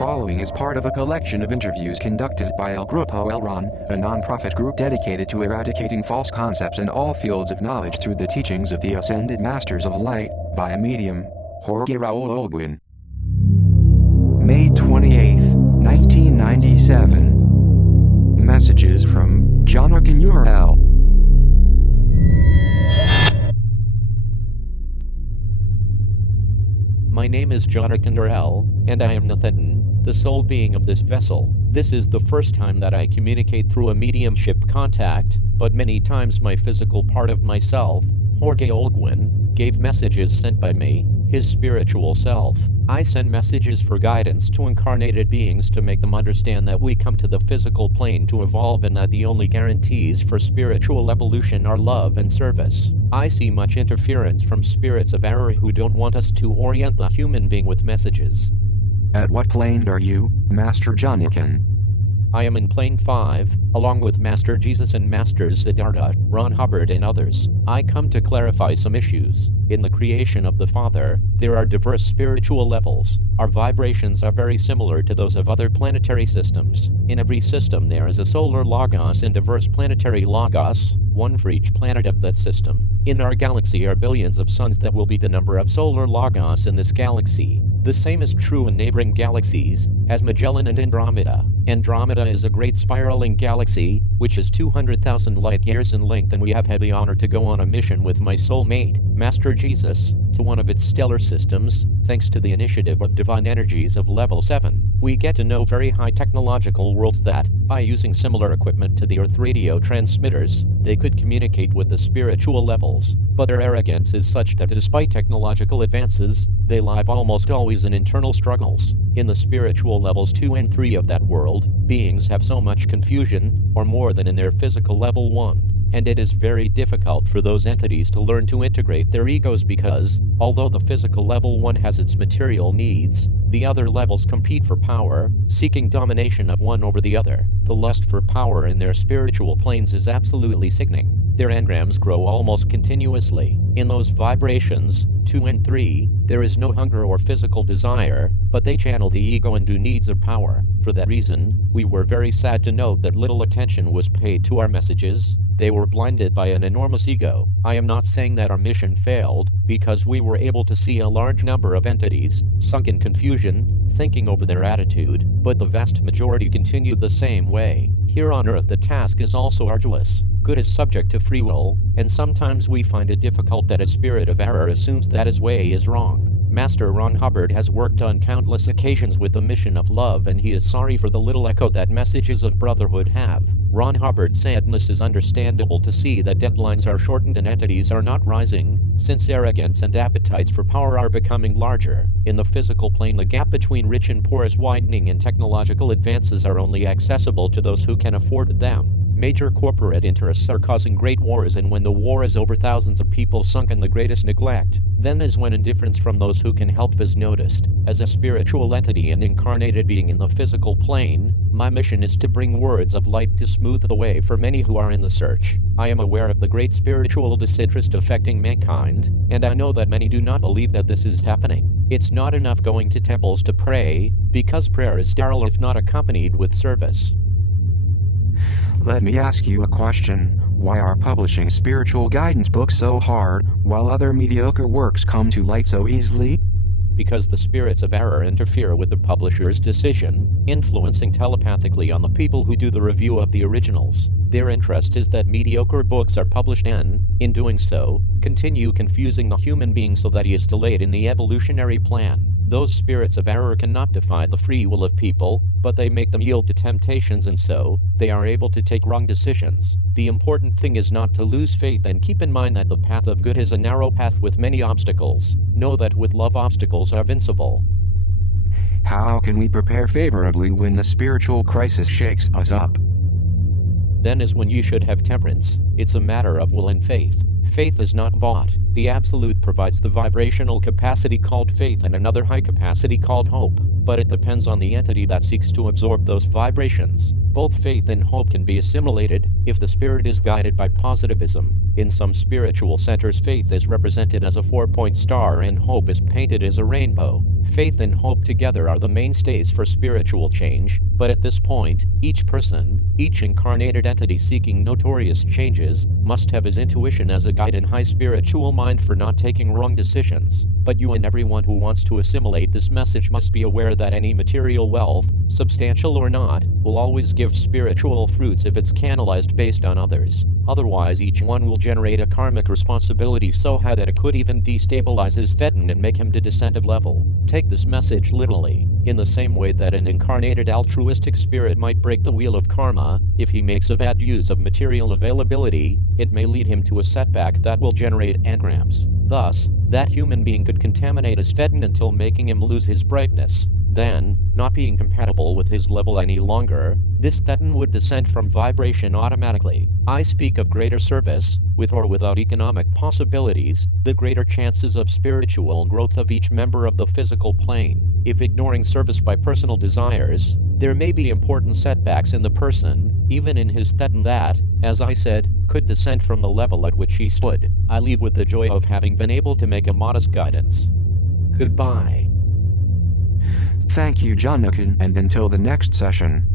following is part of a collection of interviews conducted by El Grupo El Ron, a non-profit group dedicated to eradicating false concepts in all fields of knowledge through the teachings of the Ascended Masters of Light, by a medium, Jorge Raul Olguin. May 28, 1997. Messages from Johnakan Ur-El. My name is Johnakan Ur-El, and I am Nathan, the soul being of this vessel. This is the first time that I communicate through a mediumship contact, but many times my physical part of myself, Jorge Olguin, gave messages sent by me, his spiritual self. I send messages for guidance to incarnated beings to make them understand that we come to the physical plane to evolve and that the only guarantees for spiritual evolution are love and service. I see much interference from spirits of error who don't want us to orient the human being with messages. At what plane are you, Master Johnakan? I am in Plane 5, along with Master Jesus and Masters Siddhartha, Ron Hubbard and others. I come to clarify some issues. In the creation of the Father, there are diverse spiritual levels. Our vibrations are very similar to those of other planetary systems. In every system there is a solar logos and diverse planetary logos, one for each planet of that system. In our galaxy are billions of suns that will be the number of solar logos in this galaxy. The same is true in neighboring galaxies, as Magellan and Andromeda. Andromeda is a great spiraling galaxy, which is 200,000 light years in length, and we have had the honor to go on a mission with my soulmate, Master Jesus, to one of its stellar systems, thanks to the initiative of divine energies of level 7. We get to know very high technological worlds that, by using similar equipment to the Earth radio transmitters, they could communicate with the spiritual levels. But their arrogance is such that despite technological advances, they lie almost always in internal struggles. In the spiritual levels 2 and 3 of that world, beings have so much confusion, or more than in their physical level 1. And it is very difficult for those entities to learn to integrate their egos because, although the physical level 1 has its material needs, the other levels compete for power, seeking domination of one over the other. The lust for power in their spiritual planes is absolutely sickening. Their engrams grow almost continuously. In those vibrations, 2 and 3, there is no hunger or physical desire, but they channel the ego and do needs of power. For that reason, we were very sad to note that little attention was paid to our messages. They were blinded by an enormous ego. I am not saying that our mission failed, because we were able to see a large number of entities, sunk in confusion, thinking over their attitude, but the vast majority continued the same way. Here on Earth the task is also arduous. Good is subject to free will, and sometimes we find it difficult that a spirit of error assumes that his way is wrong. Master Ron Hubbard has worked on countless occasions with the mission of love, and he is sorry for the little echo that messages of brotherhood have. Ron Hubbard's sadness is understandable to see that deadlines are shortened and entities are not rising, since arrogance and appetites for power are becoming larger. In the physical plane the gap between rich and poor is widening, and technological advances are only accessible to those who can afford them. Major corporate interests are causing great wars, and when the war is over, thousands of people sunk in the greatest neglect. Then is when indifference from those who can help is noticed. As a spiritual entity and incarnated being in the physical plane, my mission is to bring words of light to smooth the way for many who are in the search. I am aware of the great spiritual disinterest affecting mankind, and I know that many do not believe that this is happening. It's not enough going to temples to pray, because prayer is sterile if not accompanied with service. Let me ask you a question. Why are publishing spiritual guidance books so hard, while other mediocre works come to light so easily? Because the spirits of error interfere with the publisher's decision, influencing telepathically on the people who do the review of the originals. Their interest is that mediocre books are published and, in doing so, continue confusing the human being so that he is delayed in the evolutionary plan. Those spirits of error cannot defy the free will of people, but they make them yield to temptations, and so, they are able to take wrong decisions. The important thing is not to lose faith, and keep in mind that the path of good is a narrow path with many obstacles. Know that with love obstacles are invincible. How can we prepare favorably when the spiritual crisis shakes us up? Then is when you should have temperance. It's a matter of will and faith. Faith is not bought. The Absolute provides the vibrational capacity called faith and another high capacity called hope, but it depends on the entity that seeks to absorb those vibrations. Both faith and hope can be assimilated If the spirit is guided by positivism, in some spiritual centers faith is represented as a 4-point star and hope is painted as a rainbow. Faith and hope together are the mainstays for spiritual change, but at this point, each person, each incarnated entity seeking notorious changes, must have his intuition as a guide and high spiritual mind for not taking wrong decisions. But you and everyone who wants to assimilate this message must be aware that any material wealth, substantial or not, will always give spiritual fruits if it's canalized based on others. Otherwise, each one will generate a karmic responsibility so high that it could even destabilize his Thetan and make him to descendant level. Take this message literally. In the same way that an incarnated altruistic spirit might break the wheel of karma, if he makes a bad use of material availability, it may lead him to a setback that will generate engrams. Thus, that human being could contaminate his Thetan until making him lose his brightness. Then, not being compatible with his level any longer, this Thetan would descend from vibration automatically. I speak of greater service, with or without economic possibilities, the greater chances of spiritual growth of each member of the physical plane. If ignoring service by personal desires, there may be important setbacks in the person, even in his Thetan that, as I said, could descend from the level at which he stood. I leave with the joy of having been able to make a modest guidance. Goodbye. Thank you, Johnakan, and until the next session.